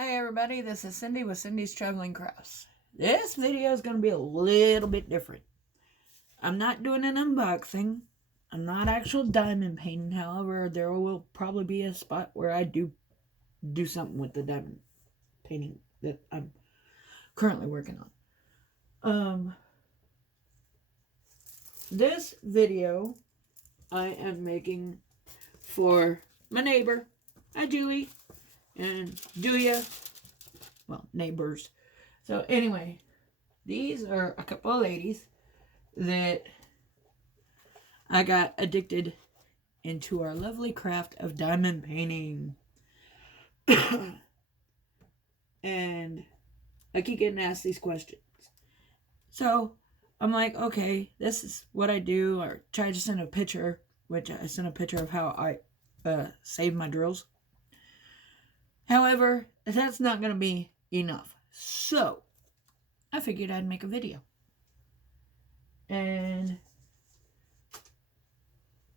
Hi everybody, this is Cindy with Cindy's Traveling Crafts. This video is going to be a little bit different. I'm not doing an unboxing. I'm not actual diamond painting. However, there will probably be a spot where I do something with the diamond painting that I'm currently working on. This video I am making for my neighbor. Hi Julie and Julia. Well, neighbors. So anyway, these are a couple of ladies that I got addicted into our lovely craft of diamond painting. And I keep getting asked these questions. So I'm like, okay, this is what I do. Or try to send a picture, which I sent a picture of how I save my drills. However, that's not going to be enough. So I figured I'd make a video. And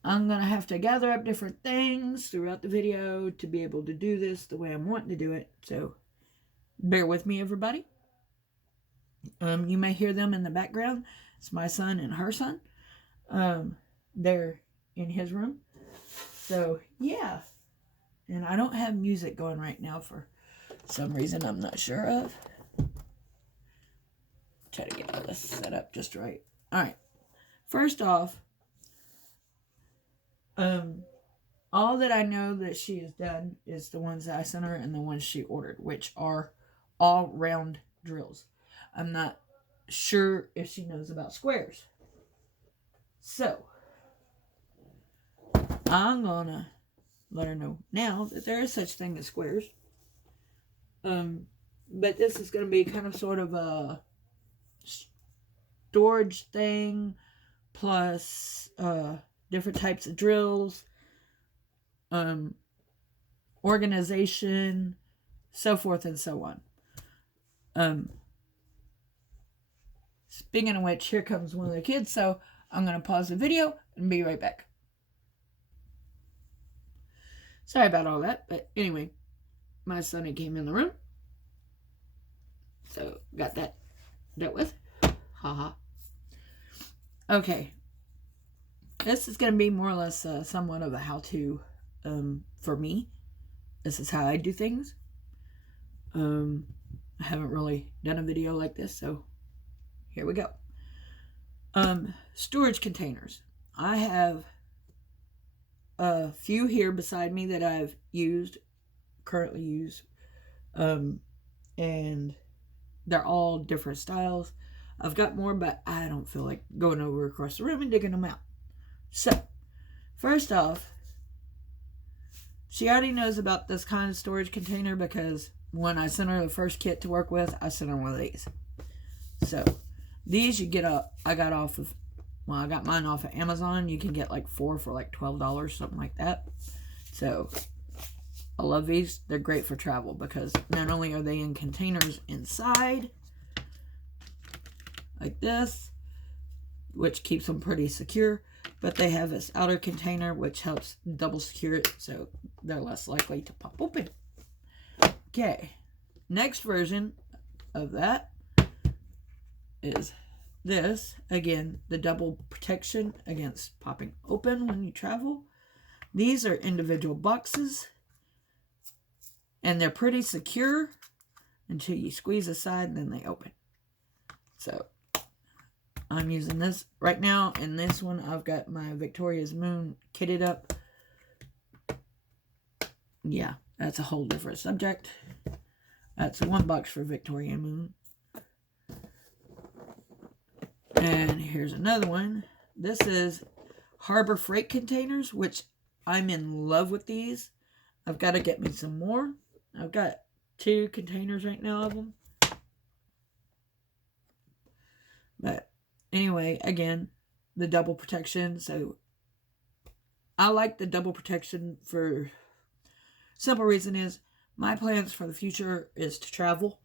I'm going to have to gather up different things throughout the video to be able to do this the way I'm wanting to do it. So bear with me, everybody. You may hear them in the background. It's my son and her son. They're in his room. So, yeah. And I don't have music going right now for some reason I'm not sure of. Try to get all this set up just right. Alright. First off, all that I know that she has done is the ones that I sent her and the ones she ordered, which are all round drills. I'm not sure if she knows about squares. So, I'm gonna let her know now that there is such thing as squares. But this is gonna be kind of sort of a storage thing, plus different types of drills, organization, so forth and so on. Speaking of which, here comes one of the kids, so I'm going to pause the video and be right back. Sorry about all that, but anyway, my son came in the room, so got that dealt with. Haha. Okay, this is going to be more or less somewhat of a how-to for me. This is how I do things. I haven't really done a video like this, so here we go. Storage containers. I have a few here beside me that I've currently use. And they're all different styles. I've got more, but I don't feel like going over across the room and digging them out. So, first off, she already knows about this kind of storage container because when I sent her the first kit to work with, I sent her one of these. So, these you get I got mine off of Amazon. You can get like 4 for like $12, something like that. So, I love these. They're great for travel because not only are they in containers inside, like this, which keeps them pretty secure, but they have this outer container which helps double secure it so they're less likely to pop open. Okay, next version of that is this. Again, the double protection against popping open when you travel. These are individual boxes, and they're pretty secure until you squeeze aside and then they open. So, I'm using this right now. In this one, I've got my Victoria's Moon kitted up. Yeah, that's a whole different subject. That's one box for Victoria Moon. And here's another one. This is Harbor Freight containers, which I'm in love with these. I've got to get me some more. I've got 2 containers right now of them. But anyway, again, the double protection. So I like the double protection for simple reason is my plans for the future is to travel,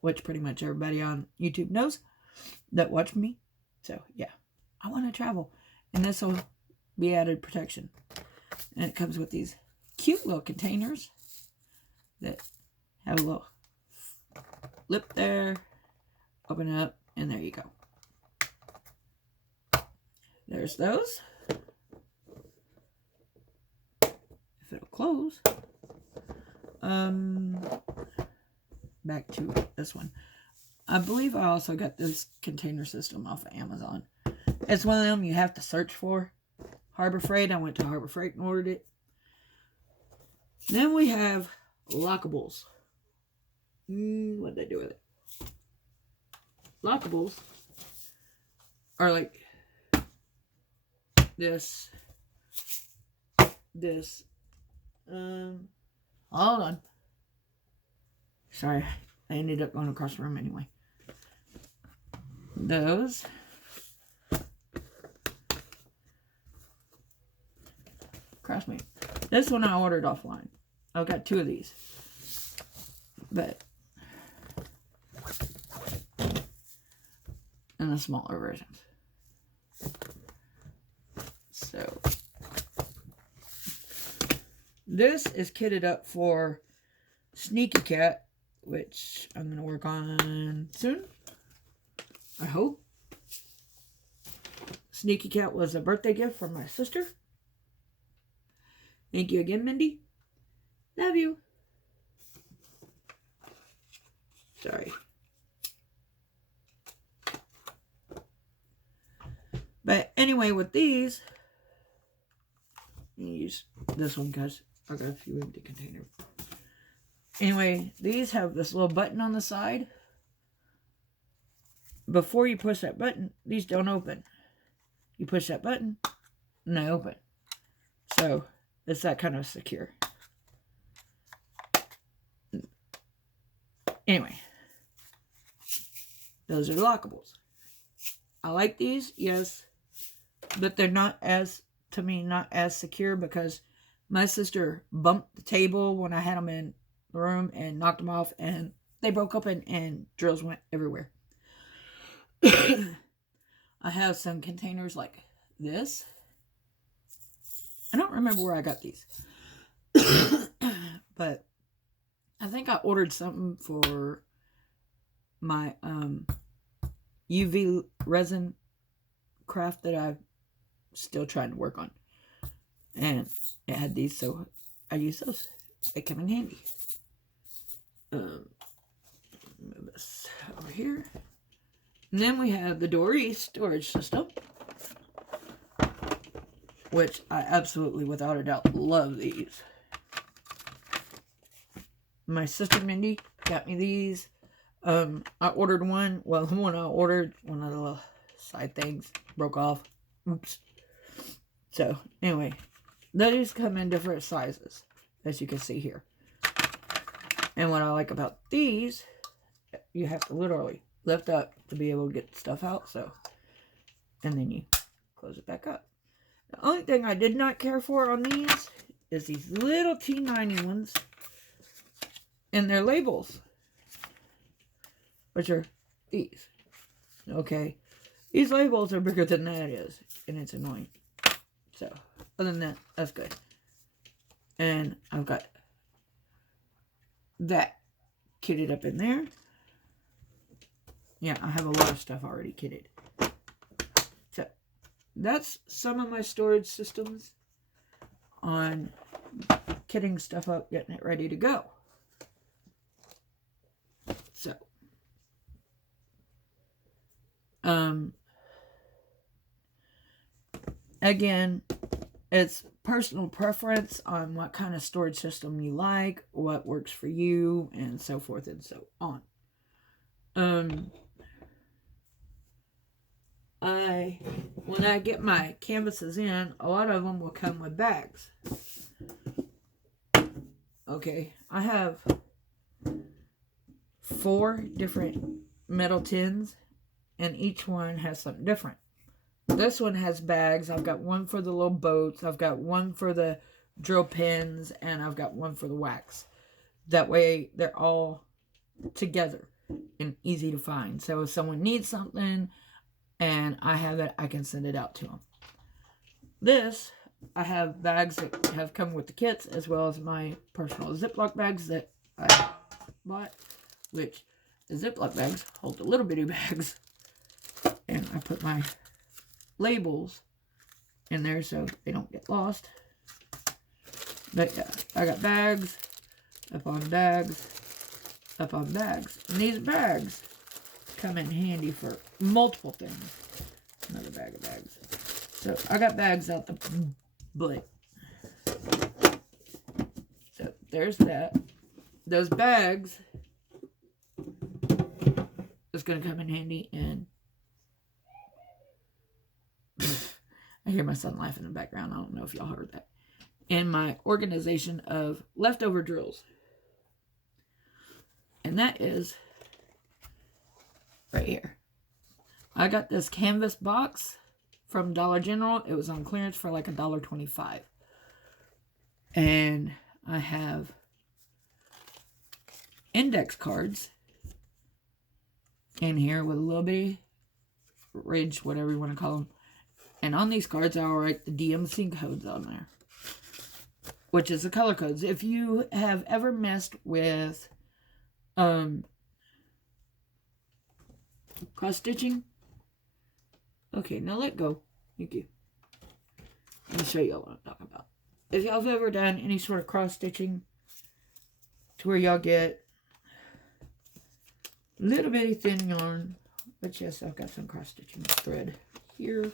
which pretty much everybody on YouTube knows that watch me. So yeah, I want to travel, and this will be added protection. And it comes with these cute little containers. that have a little lip there. Open it up, and there you go. There's those. If it'll close. Back to this one. I believe I also got this container system off of Amazon. It's one of them you have to search for. Harbor Freight. I went to Harbor Freight and ordered it. Then we have lockables. What did they do with it? Lockables are like this. Hold on. Sorry, I ended up going across the room anyway. Those. Cross me. This one I ordered offline. I've got 2 of these. But in the smaller versions. So this is kitted up for Sneaky Cat, which I'm going to work on soon. I hope. Sneaky Cat was a birthday gift from my sister. Thank you again, Mindy. Love you. Sorry. But anyway, with these, I'm going to use this one because I got a few empty containers. Anyway, these have this little button on the side. Before you push that button, these don't open. You push that button, and they open. So, it's that kind of secure. Anyway, those are lockables. I like these, yes, but they're not as, to me, not as secure because my sister bumped the table when I had them in the room and knocked them off, and they broke open and drills went everywhere. I have some containers like this. I don't remember where I got these. But I think I ordered something for my UV resin craft that I'm still trying to work on. And it had these, so I use those. They come in handy. Move this over here. And then we have the Dory storage system, which I absolutely, without a doubt, love these. My sister Mindy got me these. I ordered one. Well, the one I ordered, one of the little side things broke off. Oops. So, anyway, these come in different sizes, as you can see here. And what I like about these, you have to literally lift up to be able to get stuff out. So, and then you close it back up. The only thing I did not care for on these is these little T90 ones and their labels, which are these. Okay, these labels are bigger than that is, and it's annoying. So, other than that, that's good. And I've got that kitted up in there. Yeah, I have a lot of stuff already kitted. So, that's some of my storage systems on kitting stuff up, getting it ready to go. So, again, it's personal preference on what kind of storage system you like, what works for you, and so forth and so on. When I get my canvases in, a lot of them will come with bags. Okay, I have 4 different metal tins, and each one has something different. This one has bags. I've got one for the little boats. I've got one for the drill pins, and I've got one for the wax. That way, they're all together and easy to find. So if someone needs something and I have it, I can send it out to them. This, I have bags that have come with the kits, as well as my personal Ziploc bags that I bought, which the Ziploc bags hold the little bitty bags. And I put my labels in there so they don't get lost. But yeah, I got bags, upon bags, upon bags. And these bags come in handy for multiple things. Another bag of bags. So I got bags out the butt. So there's that. Those bags is going to come in handy, and I hear my son laughing in the background. I don't know if y'all heard that. In my organization of leftover drills. And that is right here. I got this canvas box from Dollar General. It was on clearance for like $1.25. And I have index cards in here with a little bitty ridge, whatever you want to call them. And on these cards, I'll write the DMC codes on there, which is the color codes. If you have ever messed with cross stitching, okay, now let go. Thank you. Let me show you what I'm talking about. If y'all have ever done any sort of cross stitching to where y'all get little bitty thin yarn, but yes, I've got some cross stitching thread here.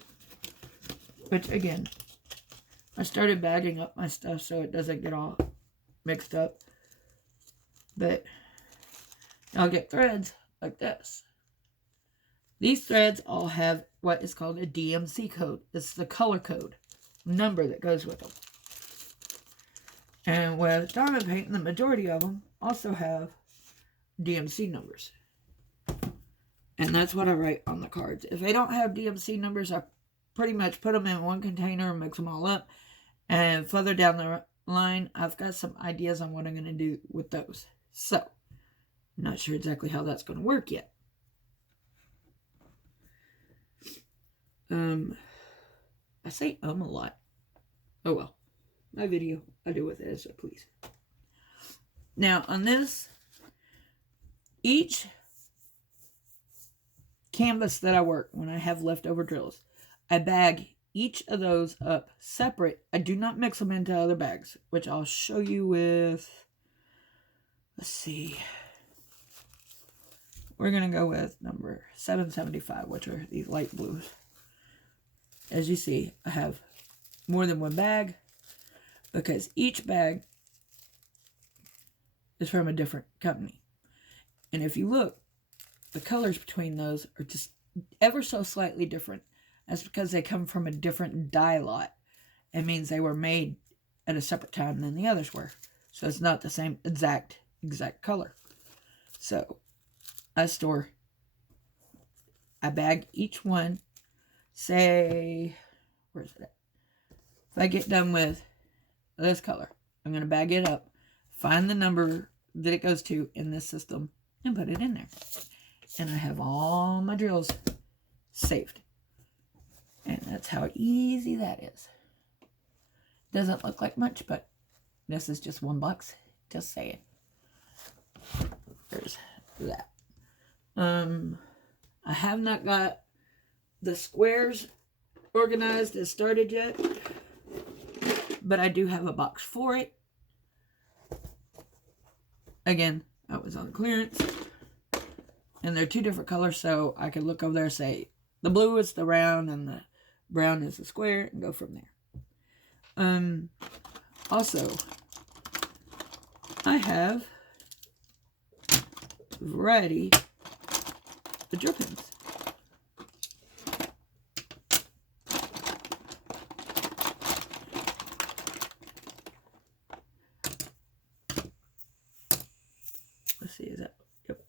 Which again, I started bagging up my stuff so it doesn't get all mixed up. But I'll get threads like this. These threads all have what is called a DMC code. It's the color code number that goes with them. And with diamond painting, the majority of them also have DMC numbers. And that's what I write on the cards. If they don't have DMC numbers, I pretty much put them in one container and mix them all up. And further down the line, I've got some ideas on what I'm going to do with those. So, I'm not sure exactly how that's going to work yet. I say a lot. Oh well. My video, I do with it as I please. Now, on this, each canvas that I work, when I have leftover drills, I bag each of those up separate. I do not mix them into other bags, which I'll show you with, let's see. We're going to go with number 775, which are these light blues. As you see, I have more than one bag because each bag is from a different company. And if you look, the colors between those are just ever so slightly different. That's because they come from a different dye lot. It means they were made at a separate time than the others were. So it's not the same exact color. So I bag each one. Say, where's it at? If I get done with this color, I'm going to bag it up, find the number that it goes to in this system, and put it in there. And I have all my drills saved. And that's how easy that is. Doesn't look like much, but this is just $1. Just saying. There's that. I have not got the squares organized and started yet, but I do have a box for it. Again, that was on clearance, and they're two different colors, so I could look over there and say the blue is the round and the brown is the square, and go from there. Also, I have a variety of drill pins. Let's see, is that, yep.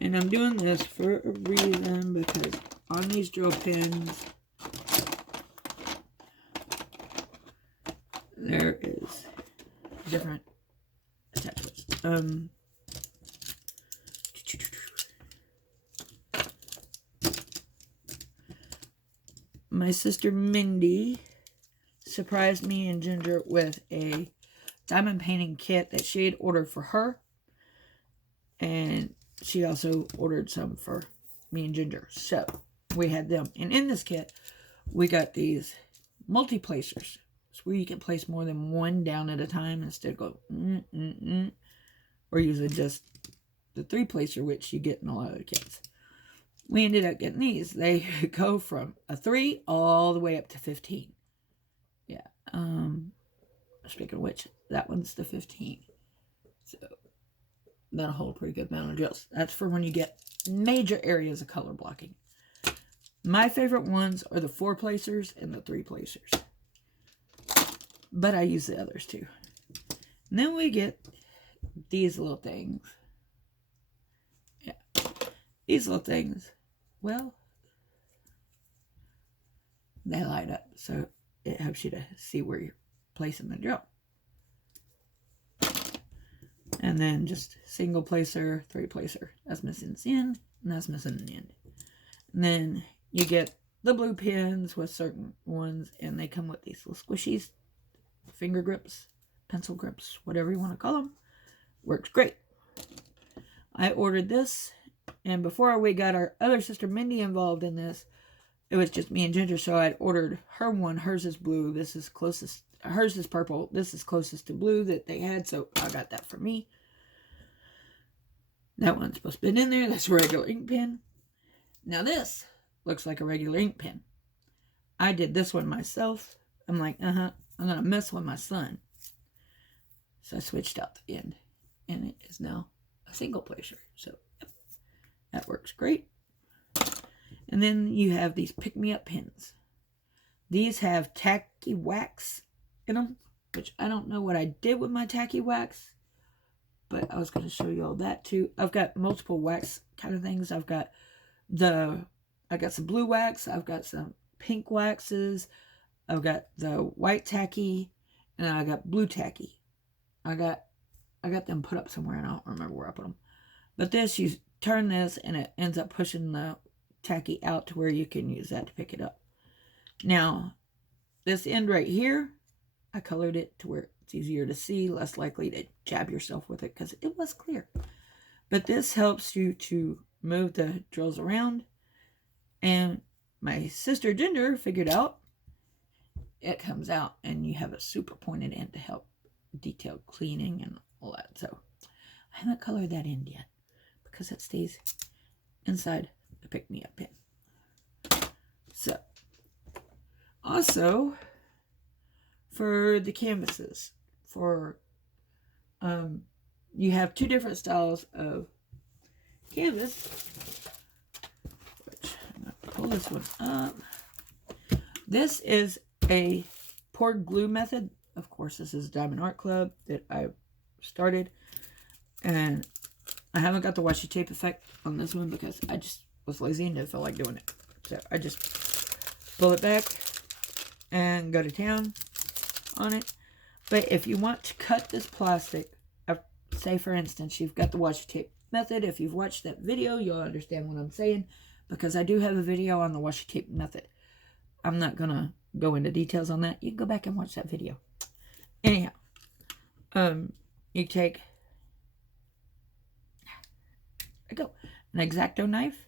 And I'm doing this for a reason, because on these drill pins, there is different attachments. My sister Mindy surprised me and Ginger with a diamond painting kit that she had ordered for her. And she also ordered some for me and Ginger. So we had them. And in this kit, we got these multi-placers. It's where you can place more than one down at a time instead of go, or using just the 3-placer, which you get in a lot of the kits. We ended up getting these. They go from a 3 all the way up to 15. Yeah. Speaking of which, that one's the 15. So that'll hold a pretty good amount of gels. That's for when you get major areas of color blocking. My favorite ones are the 4-placers and the 3-placers. But I use the others too. And then we get these little things. Yeah. These little things, well, they light up. So it helps you to see where you're placing the gel. And then just single placer, 3-placer. That's missing the end, and that's missing the end. And then you get the blue pins with certain ones, and they come with these little squishies, finger grips, pencil grips, whatever you want to call them. Works great. I ordered this, and before we got our other sister Mindy involved in this, it was just me and Ginger, so I ordered her one. Hers is blue. This is closest. Hers is purple. This is closest to blue that they had, so I got that for me. That one's supposed to be in there. That's a regular ink pen. Now this looks like a regular ink pen. I did this one myself. I'm like, I'm going to mess with my son. So I switched out the end, and it is now a single placer. So yep, that works great. And then you have these pick-me-up pens. These have tacky wax in them, which I don't know what I did with my tacky wax, but I was going to show you all that too. I've got multiple wax kind of things. I got some blue wax. I've got some pink waxes. I've got the white tacky, and I got blue tacky. I got them put up somewhere, and I don't remember where I put them. But this, you turn this, and it ends up pushing the tacky out to where you can use that to pick it up. Now, this end right here, I colored it to where it's easier to see, less likely to jab yourself with it because it was clear. But this helps you to move the drills around. And my sister Ginger figured out it comes out and you have a super pointed end to help detailed cleaning and all that. So I haven't colored that end yet because it stays inside the pick-me-up pen. So also for the canvases, you have 2 different styles of canvas, which I'm going to pull this one up. This is a poured glue method. Of course, this is Diamond Art Club that I started, and I haven't got the washi tape effect on this one because I just was lazy and didn't feel like doing it. So I just pull it back and go to town on it. But if you want to cut this plastic, say for instance, you've got the washi tape method. If you've watched that video, you'll understand what I'm saying, because I do have a video on the washi tape method. I'm not going to go into details on that. You can go back and watch that video. Anyhow, you take an X-Acto knife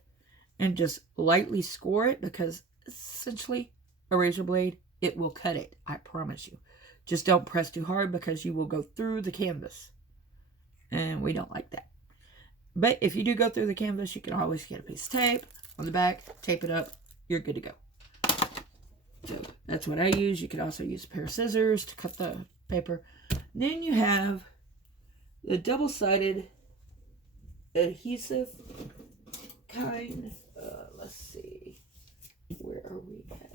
and just lightly score it, because essentially a razor blade, it will cut it. I promise you. Just don't press too hard because you will go through the canvas. And we don't like that. But if you do go through the canvas, you can always get a piece of tape on the back, tape it up, you're good to go. So that's what I use. You could also use a pair of scissors to cut the paper. Then you have the double-sided adhesive kind. Let's see. Where are we at?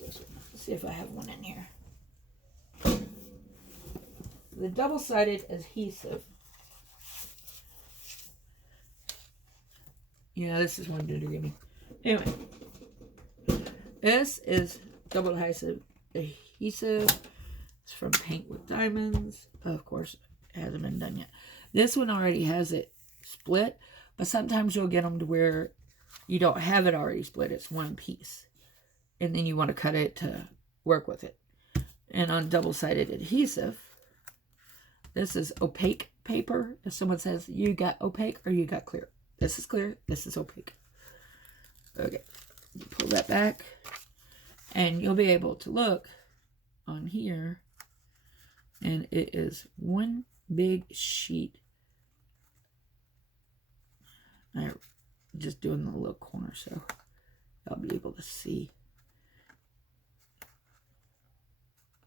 Let's see if I have one in here. The double-sided adhesive. Yeah, this is one Ginger gave me. Anyway, this is double adhesive. It's from Paint with Diamonds. Of course, it hasn't been done yet. This one already has it split, but sometimes you'll get them to where you don't have it already split. It's one piece, and then you want to cut it to work with it. And on double-sided adhesive, this is opaque paper. If someone says, you got opaque or you got clear. This is clear, this is opaque. Okay, you pull that back, and you'll be able to look on here, and it is one big sheet. I'm just doing the little corner so I'll be able to see.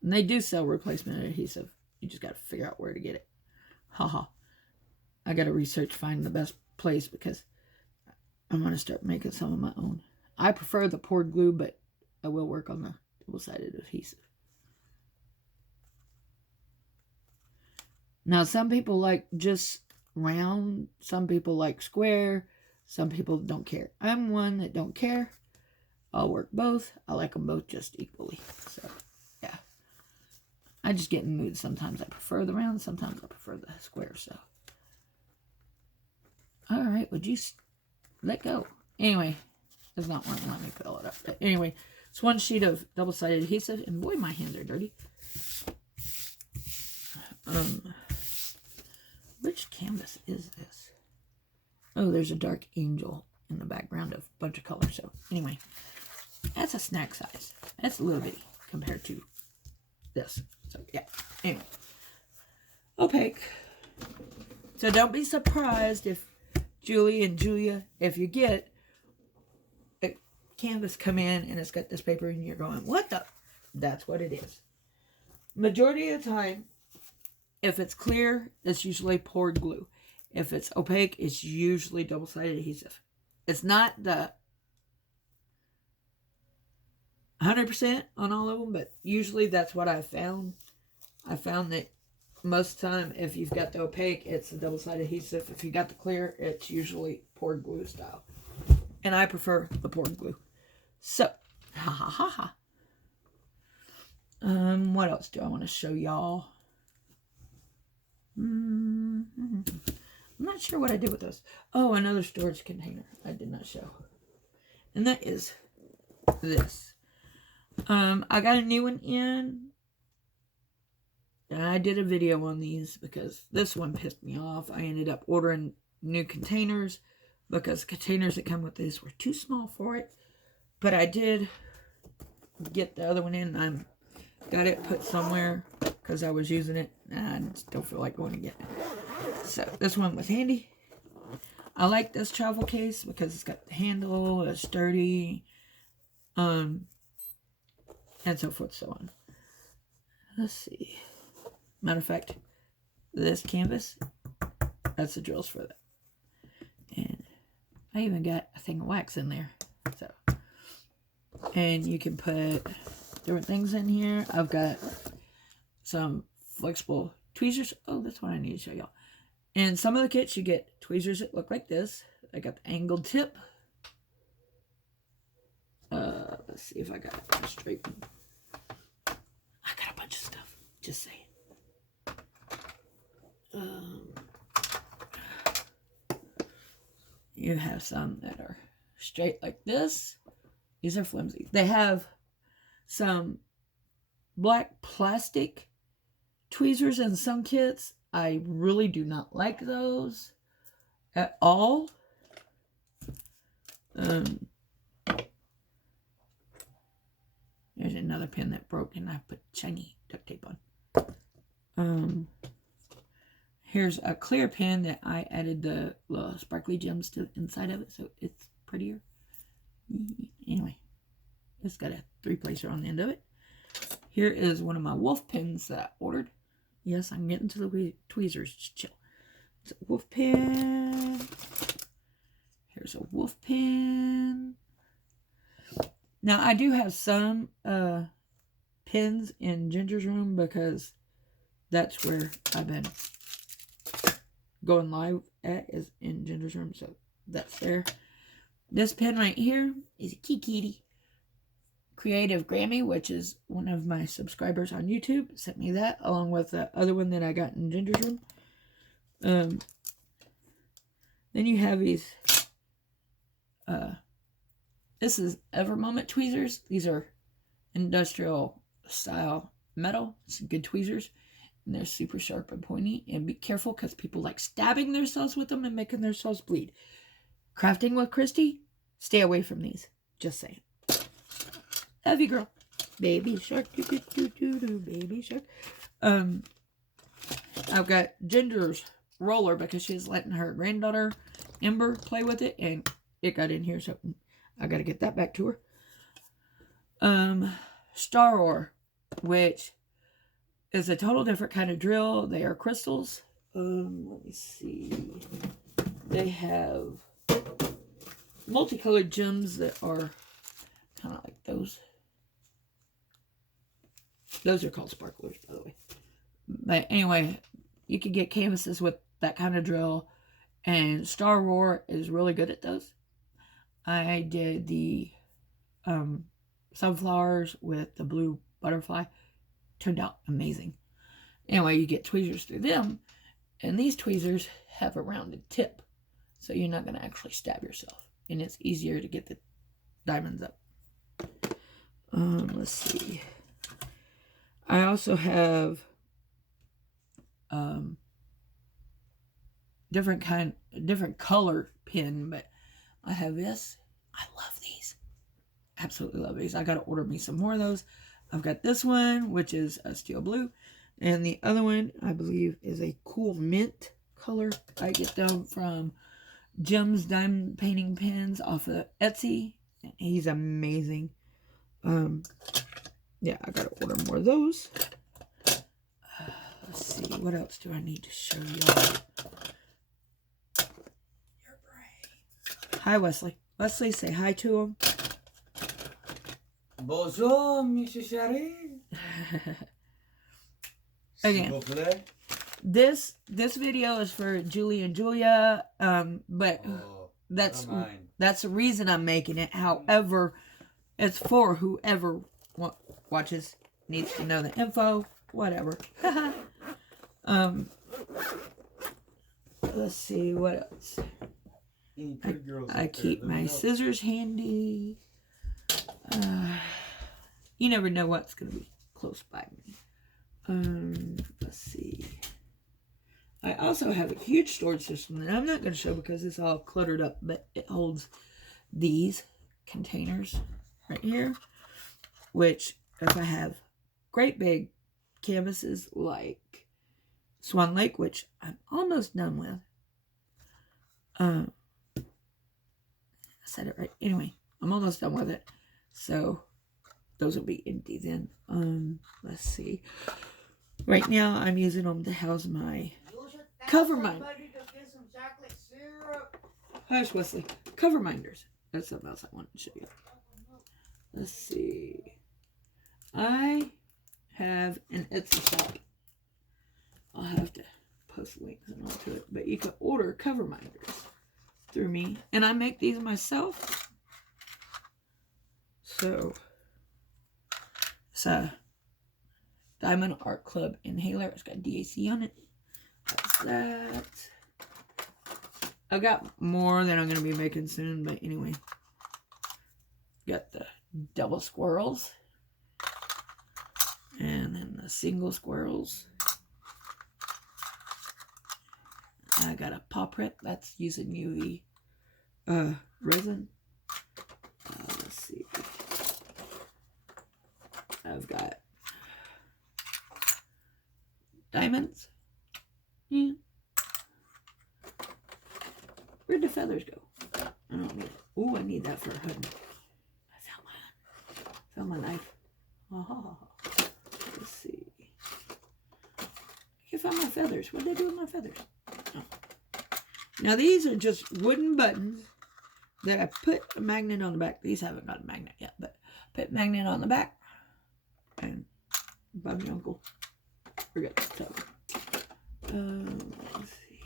And they do sell replacement adhesive. You just got to figure out where to get it. Haha. I got to research, find the best place, because I'm going to start making some of my own. I prefer the poured glue, but I will work on the double-sided adhesive. Now, some people like just round. Some people like square. Some people don't care. I'm one that don't care. I'll work both. I like them both just equally. So, yeah. I just get in the mood. Sometimes I prefer the round. Sometimes I prefer the square. So, all right. Would you let go? Anyway, it's not wanting to let me fill it up. But anyway, it's one sheet of double-sided adhesive. And boy, my hands are dirty. Which canvas is this? Oh, there's a dark angel in the background of a bunch of colors. So anyway, that's a snack size. That's a little bitty compared to this. So yeah, anyway. Opaque. So don't be surprised if Julie and Julia, if you get a canvas come in and it's got this paper and you're going, what the? That's what it is. Majority of the time, if it's clear, it's usually poured glue. If it's opaque, it's usually double-sided adhesive. It's not the 100% on all of them, but usually that's what I found. I found that most of the time, if you've got the opaque, it's a double-sided adhesive. If you got the clear, it's usually poured glue style. And I prefer the poured glue. So, ha ha ha ha. What else do I want to show y'all? I'm not sure what I did with those. Oh, another storage container I did not show. And that is this. I got a new one in. And I did a video on these because this one pissed me off. I ended up ordering new containers because the containers that come with these were too small for it. But I did get the other one in. I got it put somewhere because I was using it. And I just don't feel like going again. So this one was handy. I like this travel case because it's got the handle, it's sturdy, and so forth, so on. Let's see. Matter of fact, this canvas, that's the drills for that. And I even got a thing of wax in there. So, and you can put different things in here. I've got some flexible tweezers. Oh, that's what I need to show y'all. In some of the kits, you get tweezers that look like this. I got the angled tip. Let's see if I got a straight one. I got a bunch of stuff. Just saying. You have some that are straight like this. These are flimsy. They have some black plastic tweezers in some kits. I really do not like those at all. There's another pin that broke and I put shiny duct tape on. Here's a clear pin that I added the sparkly gems to inside of it so it's prettier. Anyway, it's got a 3-placer on the end of it. Here is one of my wolf pins that I ordered. Yes, I'm getting to the tweezers. Just chill. It's a wolf pin. Here's a wolf pin. Now, I do have some pins in Ginger's room because that's where I've been going live at, is in Ginger's room. So that's there. This pin right here is a Kitty. Creative Grammy, which is one of my subscribers on YouTube, sent me that along with the other one that I got in Ginger's room. Then you have these. This is Evermoment tweezers. These are industrial style metal. Some good tweezers. And they're super sharp and pointy. And be careful because people like stabbing themselves with them and making themselves bleed. Crafting with Christy, stay away from these. Just saying. Love you, girl. Baby shark, do do do do do, baby shark. I've got Ginger's roller because she's letting her granddaughter Ember play with it, and it got in here, so I got to get that back to her. Star Ore, which is a total different kind of drill. They are crystals. Let me see. They have multicolored gems that are kind of like those. Those are called sparklers, by the way. But anyway, you can get canvases with that kind of drill, and Star Roar is really good at those. I did the sunflowers with the blue butterfly. Turned out amazing. Anyway, you get tweezers through them, and these tweezers have a rounded tip, so you're not going to actually stab yourself, and it's easier to get the diamonds up. Let's see. I also have different color pin, but I have this. I love these. Absolutely love these. I got to order me some more of those. I've got this one, which is a steel blue, and the other one, I believe, is a cool mint color. I get them from Jim's Diamond Painting Pens off of Etsy. He's amazing. Yeah, I gotta order more of those. Let's see, what else do I need to show y'all? Your brain. Hi, Wesley. Wesley, say hi to him. Bonjour, Monsieur Chéri. Again, this video is for Julie and Julia, but that's the reason I'm making it. However, it's for whoever watches, needs to know the info, whatever. Let's see what else. I keep my scissors handy. You never know what's going to be close by me. Let's see. I also have a huge storage system that I'm not going to show because it's all cluttered up, but it holds these containers right here, which if I have great big canvases like Swan Lake, which I'm almost done with. I said it right. Anyway, I'm almost done with it. So those will be empty then. Let's see. Right now I'm using them to house my cover minder. Hush, Wesley. Cover minders. That's something else I wanted to show you. Let's see. I have an Etsy shop. I'll have to post links and all to it. But you can order cover minders through me. And I make these myself. So, it's a Diamond Art Club inhaler. It's got DAC on it. That's that. I got more that I'm going to be making soon. But anyway. Got the double squirrels. And then the single squirrels. I got a paw print that's using UV resin. Let's see. I've got diamonds. Yeah. Where'd the feathers go? I don't need it. Oh, I need that for a hood. I found my knife. Oh, let's see. I can't find my feathers. What did I do with my feathers? Oh. Now these are just wooden buttons that I put a magnet on the back. These haven't got a magnet yet, but put a magnet on the back. And Bobby Uncle forgot to tell me. Let's see.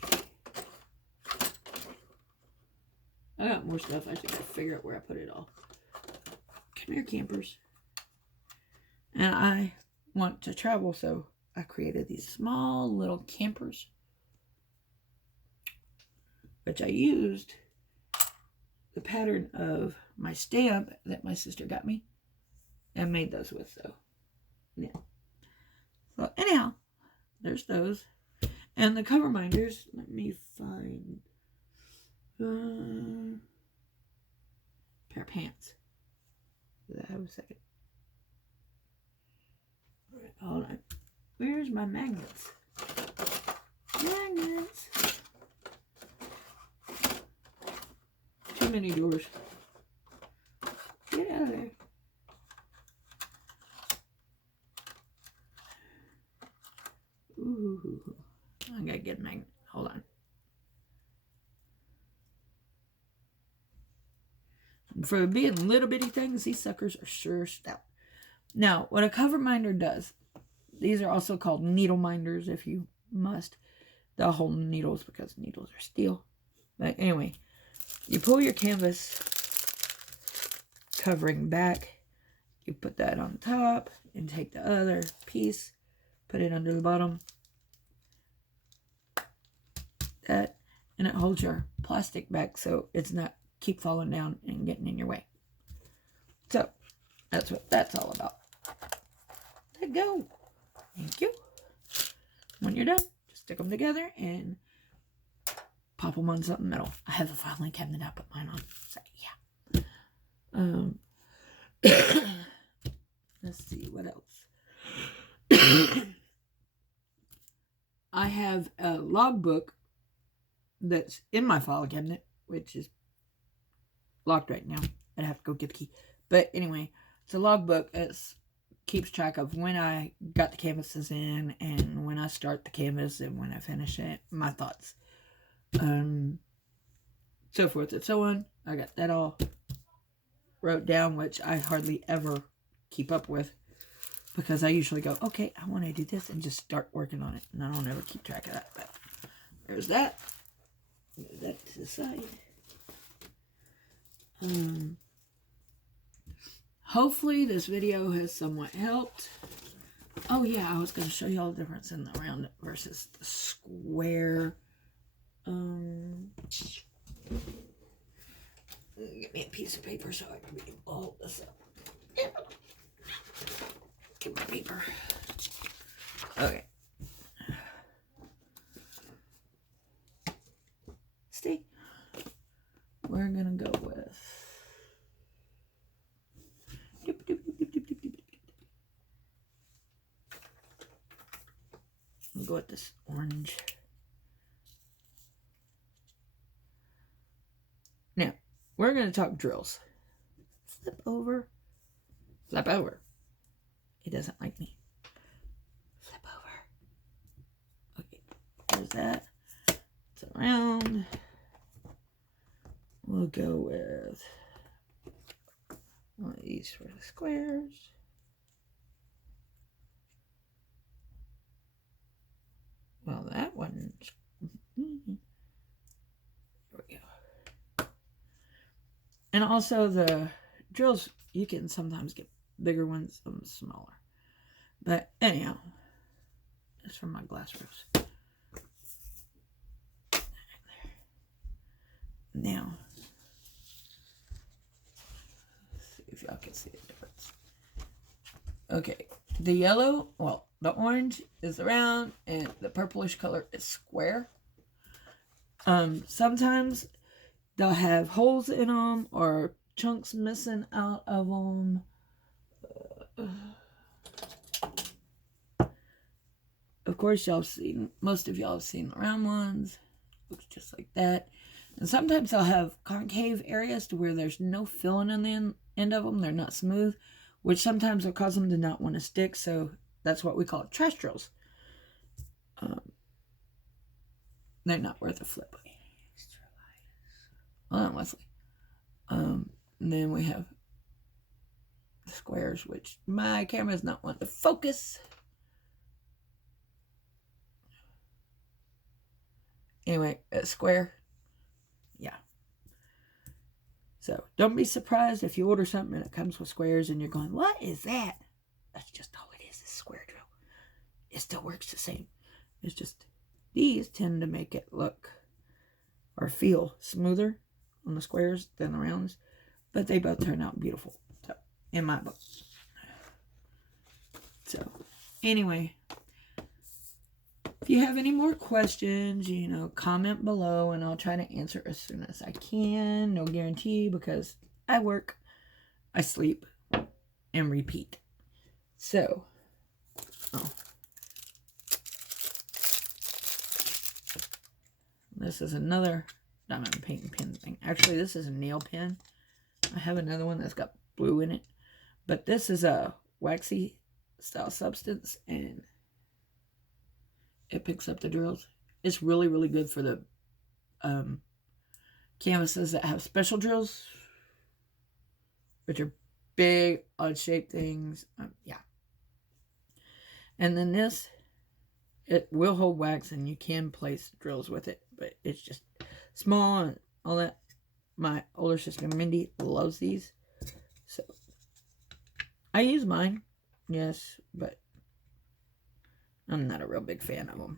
I got more stuff. I just gotta figure out where I put it all. Come here, campers. And I want to travel, so I created these small little campers, which I used the pattern of my stamp that my sister got me and made those with. So, yeah. there's those. And the cover minders, let me find pair of pants. Does that have a second? All right, hold on. Where's my magnets? Magnets. Too many doors. Get out of there. Ooh. I gotta get a magnet. Hold on. For being little bitty things, these suckers are sure stout. Now, what a cover minder does, these are also called needle minders if you must. They'll hold needles because needles are steel. But anyway, you pull your canvas covering back, you put that on top, and take the other piece, put it under the bottom. That, and it holds your plastic back so it's not keep falling down and getting in your way. So that's what that's all about. Let go. Thank you. When you're done, just stick them together and pop them on something metal. I have a filing cabinet I put mine on. So yeah. Let's see what else. I have a logbook that's in my file cabinet, which is locked right now. I'd have to go get the key. But anyway, it's a logbook. It keeps track of when I got the canvases in and when I start the canvas and when I finish it. My thoughts. So forth and so on. I got that all wrote down, which I hardly ever keep up with because I usually go, okay, I want to do this and just start working on it. And I don't ever keep track of that. But there's that. Move that to the side. Hopefully this video has somewhat helped. Oh yeah, I was going to show you all the difference in the round versus the square. Give me a piece of paper so I can read all this up. Get my paper. Okay. Stay. We're gonna go with we'll go with this orange. Now we're gonna talk drills. Flip over. Flip over. It doesn't like me. Flip over. Okay, there's that. It's around. We'll go with one of these for the squares. Well, that one. There we go. And also the drills, you can sometimes get bigger ones, some smaller. But anyhow, that's from my glass roofs. Now, let's see if y'all can see the difference. Okay, the yellow, well, the orange is round and the purplish color is square. Sometimes they'll have holes in them or chunks missing out of them. Of course, most of y'all have seen the round ones. Looks just like that. And sometimes they'll have concave areas to where there's no filling on the end of them. They're not smooth, which sometimes will cause them to not want to stick. So that's what we call trash drills. They're not worth a flip. Hold on, Wesley. And then we have the squares, which my camera is not wanting to focus. Anyway, a square. Yeah. So don't be surprised if you order something and it comes with squares and you're going, what is that? That's just all it is square drill. It still works the same. It's just these tend to make it look or feel smoother on the squares than the rounds, but they both turn out beautiful. So, in my book. So, anyway, you have any more questions, comment below and I'll try to answer as soon as I can. No guarantee because I work, I sleep, and repeat. So, this is another diamond painting pen thing. Actually, this is a nail pen. I have another one that's got blue in it. But this is a waxy style substance and it picks up the drills. It's really, really good for the canvases that have special drills, which are big, odd-shaped things. Yeah. And then this, it will hold wax and you can place drills with it, but it's just small and all that. My older sister Mindy loves these. So I use mine, yes, but I'm not a real big fan of them.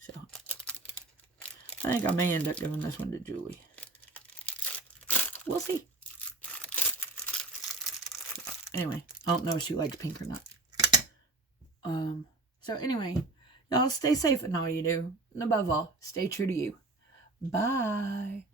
So I think I may end up giving this one to Julie. We'll see. Anyway, I don't know if she likes pink or not. So anyway, y'all stay safe in all you do. And above all, stay true to you. Bye.